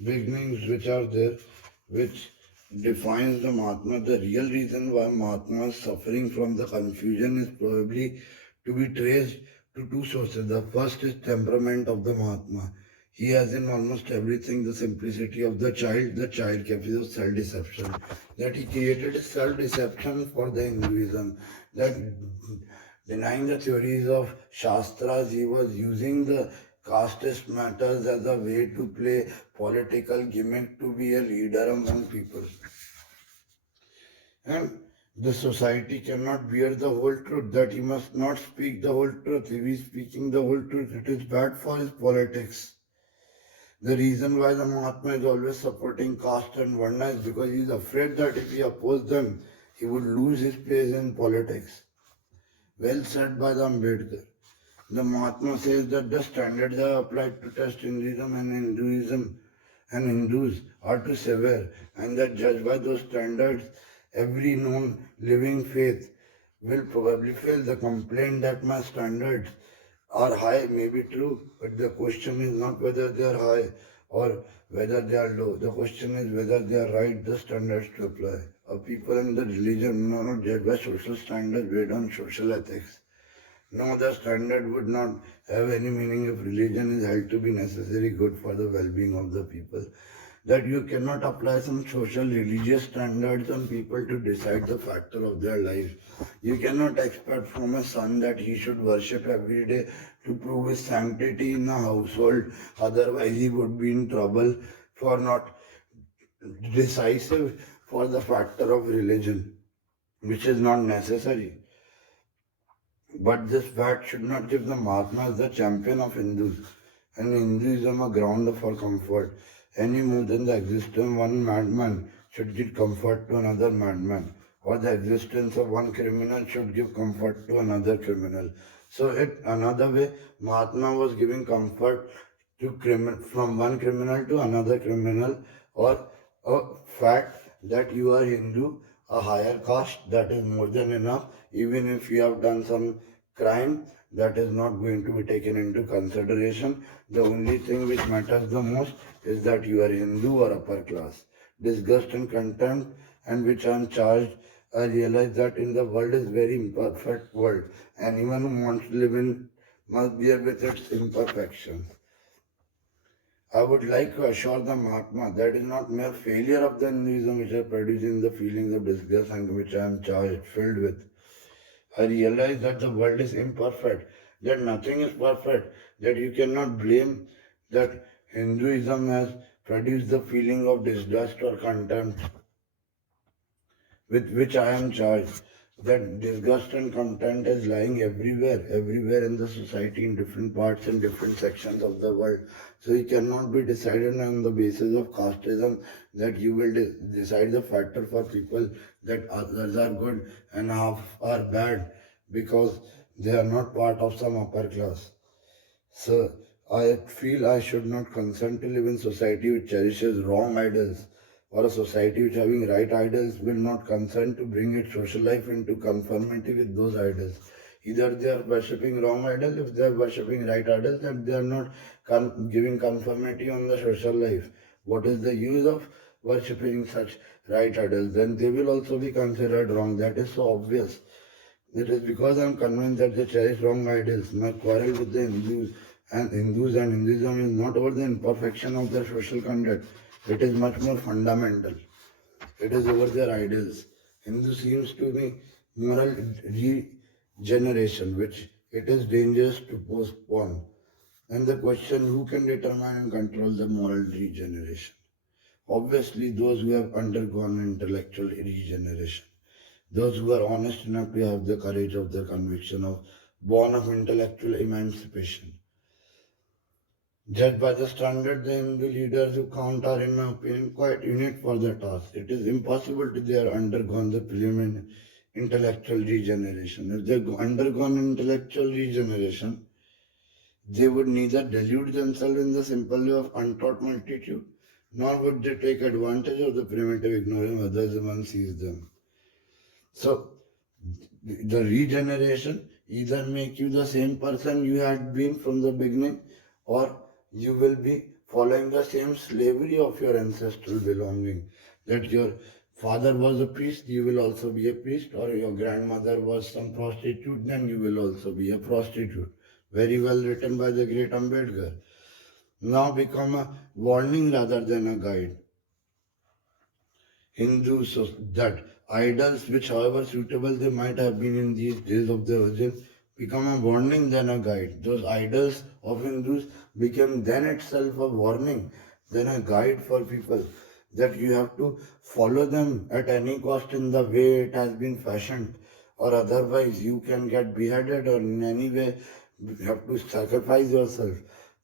beginnings which are there, which defines the Mahatma. The real reason why Mahatma is suffering from the confusion is probably to be traced to two sources. The first is temperament of the Mahatma. He has in almost everything the simplicity of the child capable of self-deception. That he created a self-deception for the Hinduism. That denying the theories of Shastras, he was using the casteist matters as a way to play political gimmick to be a leader among people. And the society cannot bear the whole truth, that he must not speak the whole truth. If he is speaking the whole truth, it is bad for his politics. The reason why the Mahatma is always supporting caste and Varna is because he is afraid that if he opposed them, he would lose his place in politics. Well said by the Ambedkar. The Mahatma says that the standards are applied to test Hinduism and Hindus are too severe, and that judged by those standards, every known living faith will probably fail. The complaint that my standards are high may be true, but the question is not whether they are high or whether they are low. The question is whether they are right, the standards to apply. People in the religion are not judged by social standards based on social ethics. No, the standard would not have any meaning if religion is held to be necessary good for the well-being of the people. That you cannot apply some social religious standards on people to decide the factor of their life. You cannot expect from a son that he should worship every day to prove his sanctity in a household. Otherwise, he would be in trouble for not decisive for the factor of religion, which is not necessary. But this fact should not give the Mahatmas the champion of Hindus and Hinduism a ground for comfort, any more than the existence of one madman should give comfort to another madman, or the existence of one criminal should give comfort to another criminal. So, in another way, Mahatma was giving comfort to from one criminal to another criminal, or a fact that you are Hindu, a higher caste, that is more than enough. Even if you have done some crime, that is not going to be taken into consideration. The only thing which matters the most is that you are Hindu or upper class. Disgust and contempt, and which I am charged, I realize that in the world is very imperfect world. Anyone who wants to live in must bear with its imperfections. I would like to assure the Mahatma that it is not mere failure of the Hinduism which are producing the feelings of disgust and which I am charged, filled with. I realize that the world is imperfect, that nothing is perfect, that you cannot blame that Hinduism has produced the feeling of disgust or contempt with which I am charged. That disgust and contempt is lying everywhere in the society, in different parts and different sections of the world. So it cannot be decided on the basis of casteism that you will decide the factor for people that others are good and half are bad because they are not part of some upper class. So I feel I should not consent to live in society which cherishes wrong ideals, or a society which having right ideals will not consent to bring its social life into conformity with those ideals. Either they are worshipping wrong ideals, if they are worshipping right ideals, then they are not giving conformity on the social life. What is the use of worshipping such right ideals? Then they will also be considered wrong. That is so obvious. It is because I am convinced that they cherish wrong ideals. My quarrel with the Hindus and Hinduism is not over the imperfection of their social conduct. It is much more fundamental. It is over their ideals. Hindu seems to be moral regeneration, which it is dangerous to postpone. And the question, who can determine and control the moral regeneration? Obviously, those who have undergone intellectual regeneration. Those who are honest enough to have the courage of their conviction of born of intellectual emancipation. Judged by the standard, the Hindu leaders who count are, in my opinion, quite unit for the task. It is impossible to they have undergone the preliminary intellectual regeneration. If they have undergone intellectual regeneration, they would neither delude themselves in the simple way of untaught multitude, nor would they take advantage of the primitive ignorance others one sees them. So, the regeneration either make you the same person you had been from the beginning, or you will be following the same slavery of your ancestral belonging. That your father was a priest, you will also be a priest, or your grandmother was some prostitute, then you will also be a prostitute. Very well written by the great Ambedkar. Now become a warning rather than a guide. Hindus so that idols, which however suitable they might have been in these days of the origin, become a warning than a guide. Those idols of Hindus became then itself a warning, then a guide for people that you have to follow them at any cost in the way it has been fashioned, or otherwise you can get beheaded, or in any way you have to sacrifice yourself.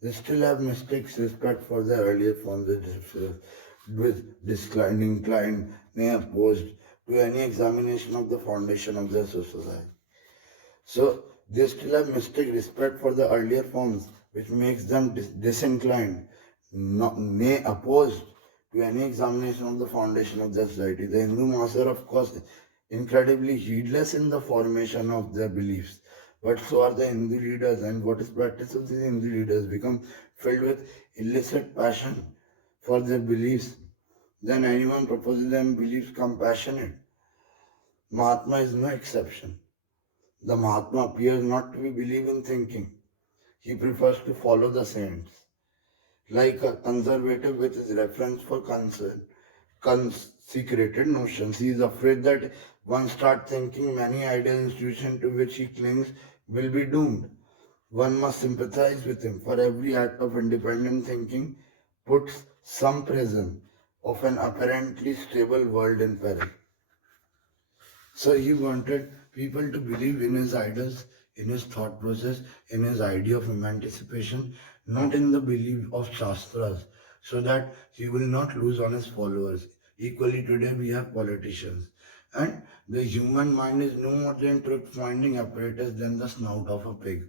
They still have mistakes respect for their earlier forms with inclined, nay opposed to any examination of the foundation of their society. So they still have mystic respect for the earlier forms, which makes them disinclined, not, nay opposed to any examination of the foundation of their society. The Hindu masses are, of course, incredibly heedless in the formation of their beliefs. But so are the Hindu leaders, and what is practice of these Hindu leaders become filled with illicit passion for their beliefs. Then anyone proposing them beliefs compassionate. Mahatma is no exception. The Mahatma appears not to be believe in thinking. He prefers to follow the saints. Like a conservative with his reference for consecrated notions, he is afraid that once start thinking many ideal institutions to which he clings will be doomed. One must sympathize with him, for every act of independent thinking puts some presence of an apparently stable world in peril. So he wanted people to believe in his ideas, in his thought process, in his idea of emancipation, not in the belief of Shastras, so that he will not lose on his followers. Equally today we have politicians. And the human mind is no more than truth-finding apparatus than the snout of a pig.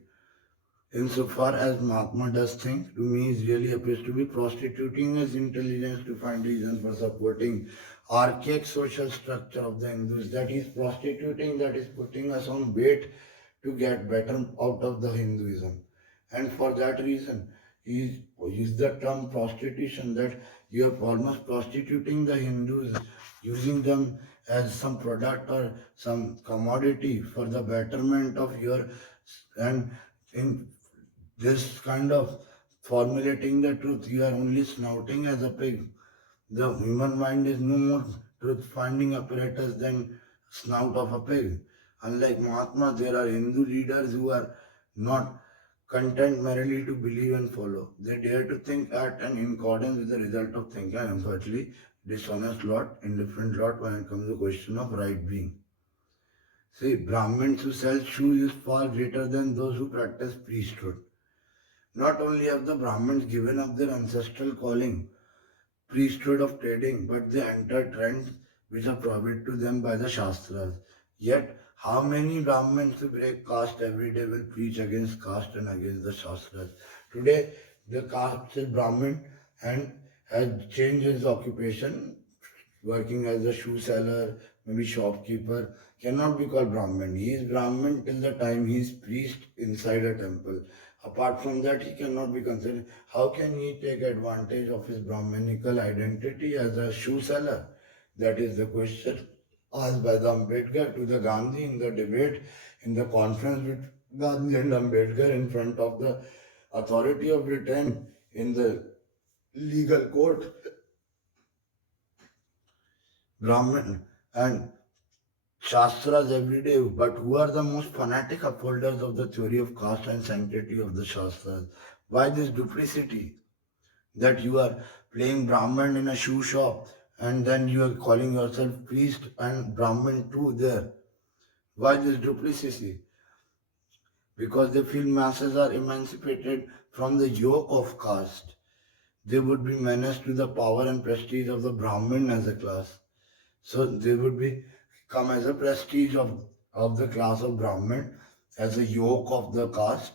Insofar as Mahatma does think, to me he really appears to be prostituting his intelligence to find reasons for supporting archaic social structure of the Hindus, that is prostituting, that is putting us on bait to get better out of the Hinduism. And for that reason, he used the term prostitution, that you are almost prostituting the Hindus, using them as some product or some commodity for the betterment of your, and in this kind of formulating the truth, you are only snouting as a pig. The human mind is no more truth-finding apparatus than snout of a pig. Unlike Mahatma, there are Hindu leaders who are not content merely to believe and follow. They dare to think, act, and in accordance with the result of thinking, and unfortunately, dishonest lot, indifferent lot when it comes to the question of right being. See, Brahmins who sell shoes is far greater than those who practice priesthood. Not only have the Brahmins given up their ancestral calling, priesthood of trading, but they enter trends which are prohibited to them by the Shastras. Yet, how many Brahmins who break caste every day will preach against caste and against the Shastras? Today, the caste is Brahmin and has changed his occupation, working as a shoe seller, maybe shopkeeper, cannot be called Brahmin. He is Brahmin till the time he is priest inside a temple. Apart from that, he cannot be considered. How can he take advantage of his Brahminical identity as a shoe seller? That is the question asked by the Ambedkar to the Gandhi in the debate, in the conference with Gandhi and Ambedkar in front of the authority of Britain in the legal court. Brahmin and Shastras every day, but who are the most fanatic upholders of the theory of caste and sanctity of the Shastras? Why this duplicity that you are playing Brahmin in a shoe shop and then you are calling yourself priest and Brahmin too there? Why this duplicity? Because they feel masses are emancipated from the yoke of caste. They would be menaced to the power and prestige of the Brahmin as a class. So they would be come as a prestige of the class of Brahmin, as a yoke of the caste,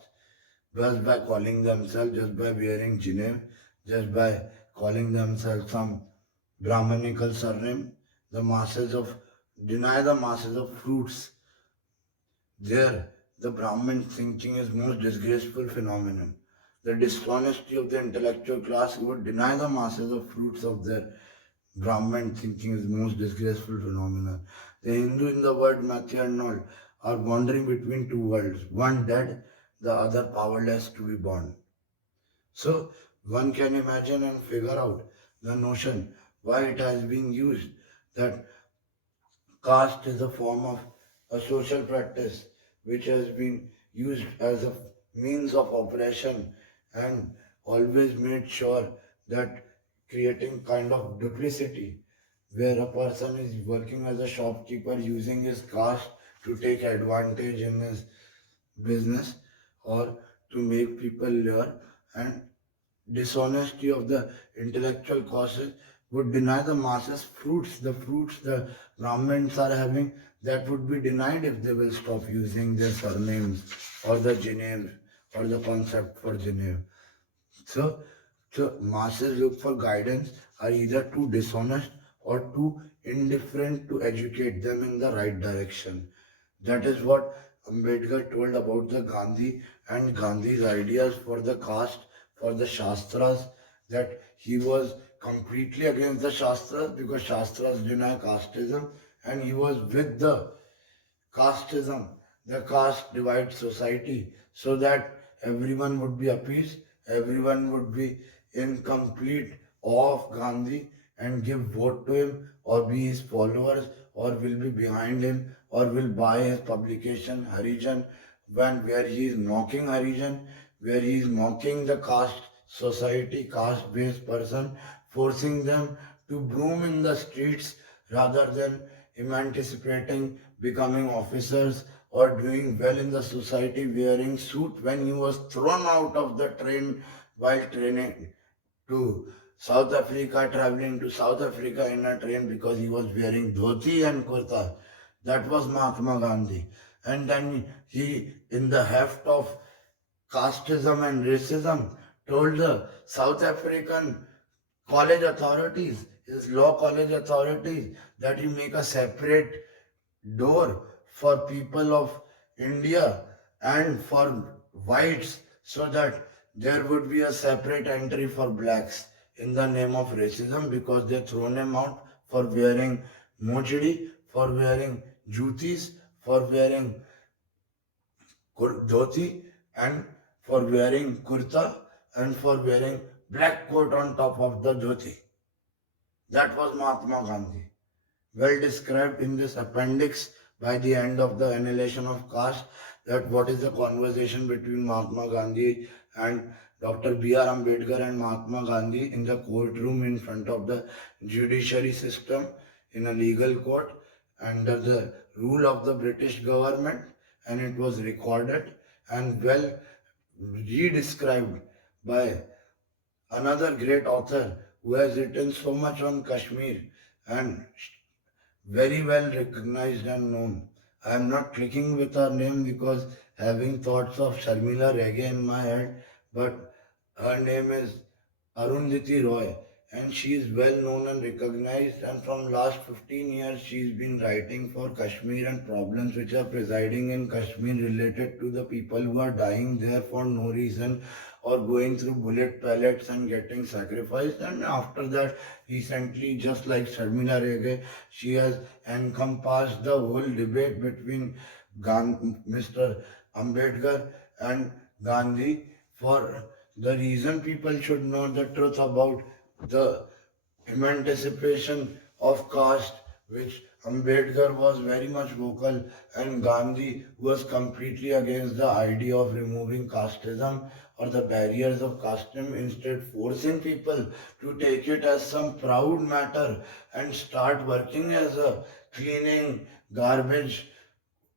just by calling themselves, just by wearing jinev, just by calling themselves some Brahminical surname. The masses of deny the masses of fruits. There, the Brahmin thinking is most disgraceful phenomenon. the dishonesty of the intellectual class who would deny the masses of fruits of their Brahman thinking is the most disgraceful phenomenon. The Hindu in the word Matthew and all are wandering between two worlds, one dead, the other powerless to be born. So one can imagine and figure out the notion why it has been used that caste is a form of a social practice which has been used as a means of oppression and always made sure that creating kind of duplicity where a person is working as a shopkeeper using his caste to take advantage in his business or to make people learn and dishonesty of the intellectual causes would deny the masses the fruits the Brahmins are having, that would be denied if they will stop using their surnames or the genes or the concept for Geneva. So, so masses look for guidance are either too dishonest or too indifferent to educate them in the right direction. That is what Ambedkar told about the Gandhi and Gandhi's ideas for the caste, for the Shastras, that he was completely against the Shastras because Shastras deny casteism and he was with the casteism. The caste divides society so that everyone would be appeased, everyone would be in complete awe of Gandhi and give vote to him or be his followers or will be behind him or will buy his publication Harijan where he is mocking Harijan, where he is mocking the caste society, caste based person, forcing them to bloom in the streets rather than emancipating, becoming officers or doing well in the society wearing suit when he was thrown out of the train while training to South Africa, traveling to South Africa in a train because he was wearing dhoti and kurta. That was Mahatma Gandhi. And then he, in the heft of casteism and racism, told the South African college authorities, his law college authorities, that you make a separate door for people of India and for whites so that there would be a separate entry for blacks in the name of racism because they thrown him out for wearing mojdi, for wearing jutis, for wearing dhoti and for wearing kurta and for wearing black coat on top of the dhoti. That was Mahatma Gandhi, well described in this appendix by the end of the annihilation of caste, that what is the conversation between Mahatma Gandhi and Dr. B.R. Ambedkar and Mahatma Gandhi in the courtroom in front of the judiciary system in a legal court under the rule of the British government, and it was recorded and well re-described by another great author who has written so much on Kashmir and very well recognized and known. I am not clicking with her name because having thoughts of Sharmila Rege in my head, but her name is Arundhati Roy and she is well known and recognized, and from last 15 years she's been writing for Kashmir and problems which are presiding in Kashmir related to the people who are dying there for no reason or going through bullet pellets and getting sacrificed. And after that, recently, just like Sharmila Rege, she has encompassed the whole debate between Mr. Ambedkar and Gandhi for the reason people should know the truth about the emancipation of caste, which Ambedkar was very much vocal, and Gandhi was completely against the idea of removing casteism or the barriers of casteism, instead forcing people to take it as some proud matter and start working as a cleaning garbage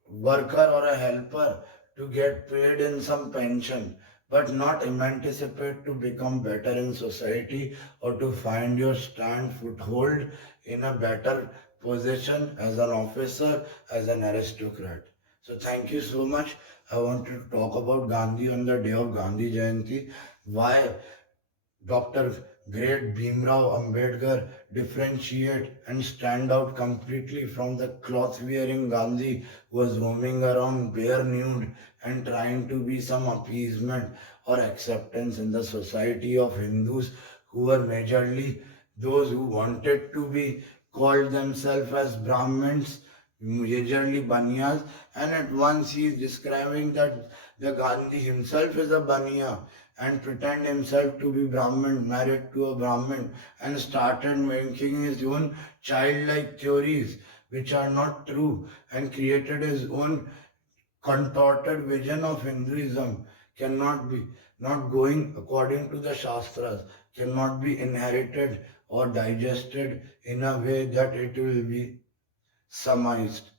worker or a helper to get paid in some pension, but not emancipate to become better in society or to find your stand foothold in a better position as an officer, as an aristocrat. So thank you so much. I want to talk about Gandhi on the day of Gandhi Jayanti. Why Dr. Great Bhimrao Ambedkar differentiate and stand out completely from the cloth-wearing Gandhi who was roaming around bare nude and trying to be some appeasement or acceptance in the society of Hindus who were majorly those who wanted to be called themselves as Brahmins, majorly Baniyas, and at once he is describing that the Gandhi himself is a Baniya and pretend himself to be Brahmin, married to a Brahmin, and started making his own childlike theories which are not true, and created his own contorted vision of Hinduism, cannot be, not going according to the Shastras, cannot be inherited or digested in a way that it will be surmised.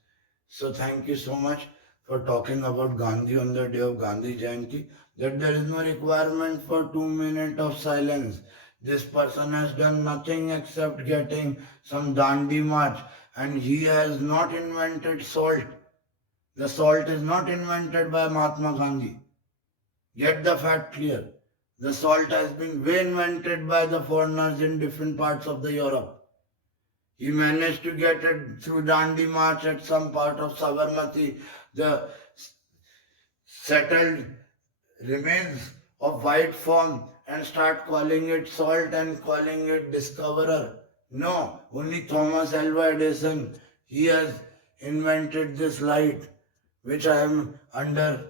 So thank you so much for talking about Gandhi on the day of Gandhi Jayanti, that there is no requirement for 2 minutes of silence. This person has done nothing except getting some dandi march, and he has not invented salt. The salt is not invented by Mahatma Gandhi. Get the fact clear. The salt has been way invented by the foreigners in different parts of the Europe. He managed to get it through Dandi March at some part of Sabarmati, the settled remains of white form, and start calling it salt and calling it discoverer. No, only Thomas Alva Edison, he has invented this light, which I am under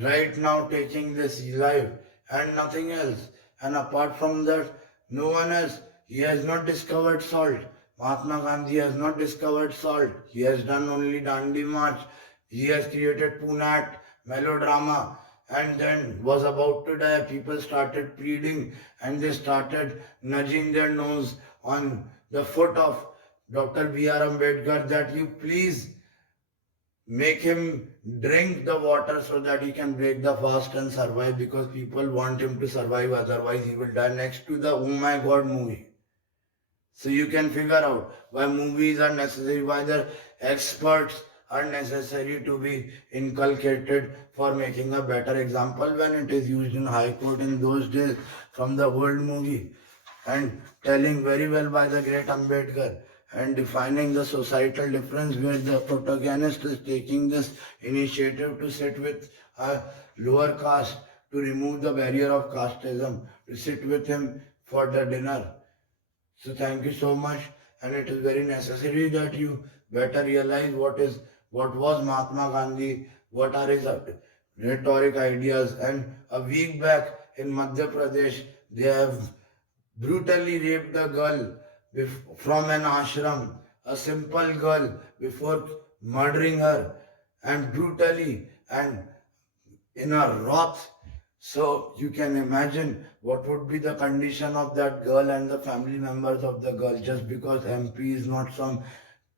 right now taking this life, and nothing else. And apart from that, no one else. He has not discovered salt. Mahatma Gandhi has not discovered salt. He has done only Dandi March. He has created Punat, melodrama, and then was about to die. People started pleading and they started nudging their nose on the foot of Dr. B.R. Ambedkar that you please make him drink the water so that he can break the fast and survive, because people want him to survive, otherwise he will die, next to the Oh My God movie. So you can figure out why movies are necessary, why the experts are necessary to be inculcated for making a better example when it is used in High Court in those days from the old movie, and telling very well by the great Ambedkar, and defining the societal difference where the protagonist is taking this initiative to sit with a lower caste, to remove the barrier of casteism, to sit with him for the dinner. So thank you so much, and it is very necessary that you better realize what was Mahatma Gandhi, what are his rhetoric ideas. And a week back in Madhya Pradesh, they have brutally raped a girl from an ashram, a simple girl, before murdering her, and brutally and in a wrath. So you can imagine what would be the condition of that girl and the family members of the girl, just because MP is not some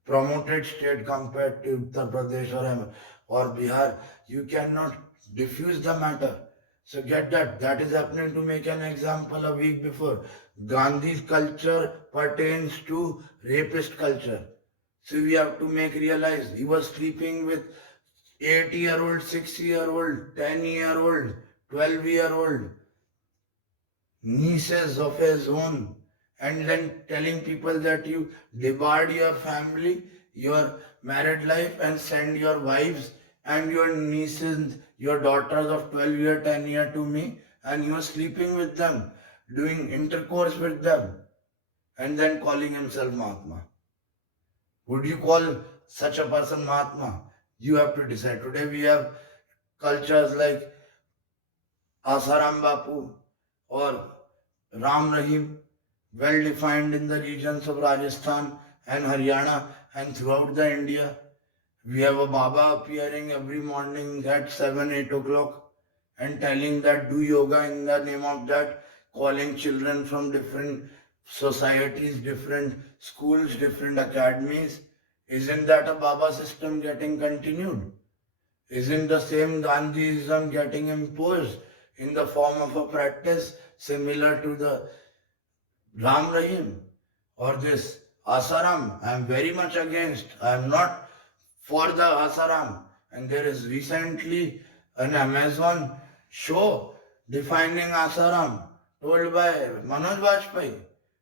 promoted state compared to Uttar Pradesh or Bihar. You cannot diffuse the matter. So get that. That is happening to make an example a week before. Gandhi's culture pertains to rapist culture. So we have to make realize he was sleeping with 8-year-old, 6-year-old, 10-year-old, 12-year-old nieces of his own, and then telling people that you debarred your family, your married life, and send your wives and your nieces, your daughters of 12 year, 10 year to me, and you are sleeping with them, doing intercourse with them, and then calling himself Mahatma. Would you call such a person Mahatma? You have to decide. Today we have cultures like Asaram Bapu or Ram Rahim, well defined in the regions of Rajasthan and Haryana and throughout the India. We have a Baba appearing every morning at 7, 8 o'clock and telling that do yoga in the name of that, calling children from different societies, different schools, different academies. Isn't that a Baba system getting continued? Isn't the same Gandhiism getting imposed in the form of a practice similar to the Ram Rahim or this Asaram? I am very much against. I am not for the Asaram. And there is recently an Amazon show defining Asaram told by Manoj Vajpayee.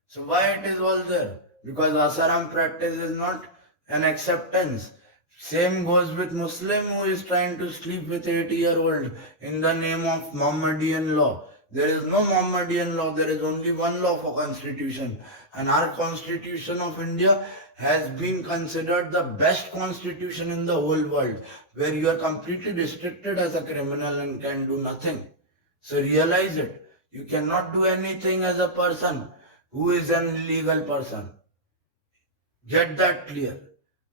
So why it is all there? Because Asaram practice is not an acceptance. Same goes with Muslim who is trying to sleep with 80-year-old in the name of Mohammedan law. There is no Mohammedan law, there is only one law for constitution. And our constitution of India has been considered the best constitution in the whole world, where you are completely restricted as a criminal and can do nothing. So realize it. You cannot do anything as a person who is an illegal person. Get that clear.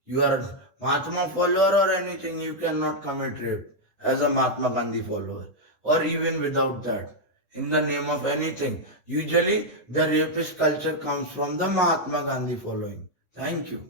You are Mahatma follower or anything, you cannot commit rape as a Mahatma Gandhi follower, or even without that, in the name of anything. Usually the rapist culture comes from the Mahatma Gandhi following. Thank you.